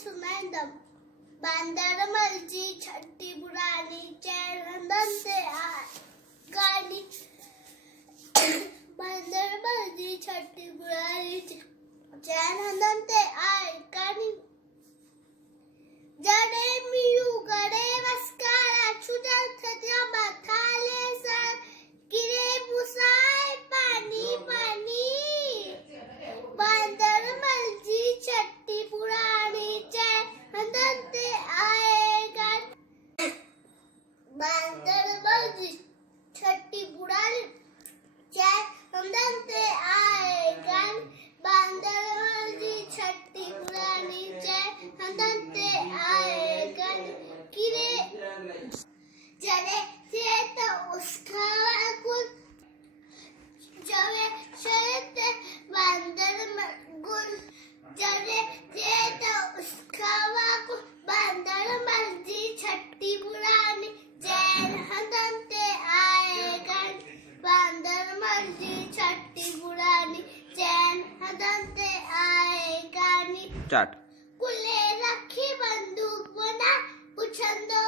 सुनंदम बांदर मर्जी छठी पुरानी चैन हंदन से गानी बांदर मर्जी छठी पुरानी चैन हंदन से गानी जड़े मियू गड़े वस्कारा छुजल थदिया माथाले सर किरे पुसाय पानी पानी बांदर मर्जी छठी पुरानी चैन हंदन से बांदर मर्जी छठी पुरानी चैन हंदन से बांदर मर्जी छठी पुरानी चैन हंदन से किरे जड़े से तो उसका कुल जवे शरत बांदर गुल जड़े से तो उसका कुल बांदर मर्जी छठी पुरानी चैन हंदन से बांदर मर्जी छठी पुरानी चैन हंदन से स्टार्ट कुले रखी बंदूक बना पुछंदो